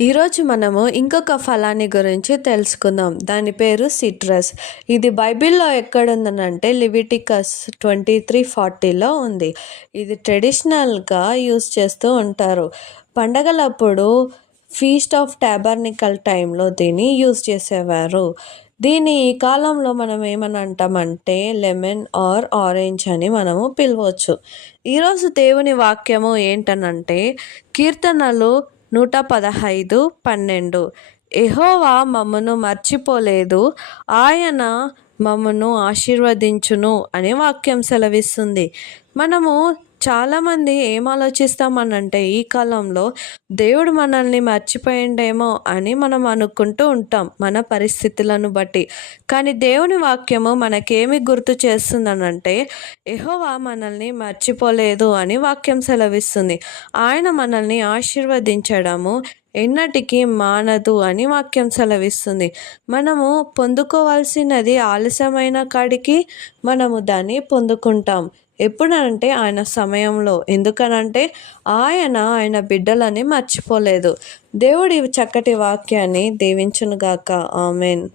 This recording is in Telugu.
ఈరోజు మనము ఇంకొక ఫలాన్ని గురించి తెలుసుకుందాం. దాని పేరు సిట్రస్. ఇది బైబిల్లో ఎక్కడుందనంటే లివిటికస్ ట్వంటీ త్రీ ఫార్టీలో ఉంది. ఇది ట్రెడిషనల్గా యూస్ చేస్తూ ఉంటారు. పండగలప్పుడు ఫీస్ట్ ఆఫ్ టాబర్నికల్ టైంలో దీన్ని యూస్ చేసేవారు. దీని ఈ కాలంలో మనం ఏమని అంటామంటే లెమన్ ఆర్ ఆరెంజ్ అని మనము పిలవచ్చు. ఈరోజు దేవుని వాక్యము ఏంటనంటే కీర్తనలు నూట పదహైదు పన్నెండు. ఎహోవా మమ్మను మర్చిపోలేదు. ఆయన మమ్మను ఆశీర్వదించును అనే వాక్యం సెలవిస్తుంది. మనము చాలామంది ఏం ఆలోచిస్తామనంటే ఈ కాలంలో దేవుడు మనల్ని మర్చిపోయిండేమో అని మనం అనుకుంటూ ఉంటాం మన పరిస్థితులను బట్టి. కానీ దేవుని వాక్యము మనకేమి గుర్తు చేస్తుందనంటే ఎహోవా మనల్ని మర్చిపోలేదు అని వాక్యం సెలవిస్తుంది. ఆయన మనల్ని ఆశీర్వదించడము ఎన్నటికీ మానదు అని వాక్యం సెలవిస్తుంది. మనము పొందుకోవాల్సినది ఆలస్యమైన కాడికి మనము దాన్ని పొందుకుంటాం. ఎప్పుడంటే ఆయన సమయంలో. ఎందుకనంటే ఆయన ఆయన బిడ్డలని మర్చిపోలేదు. దేవుడి చక్కటి వాక్యాన్ని దీవించునుగాక. ఆమెన్.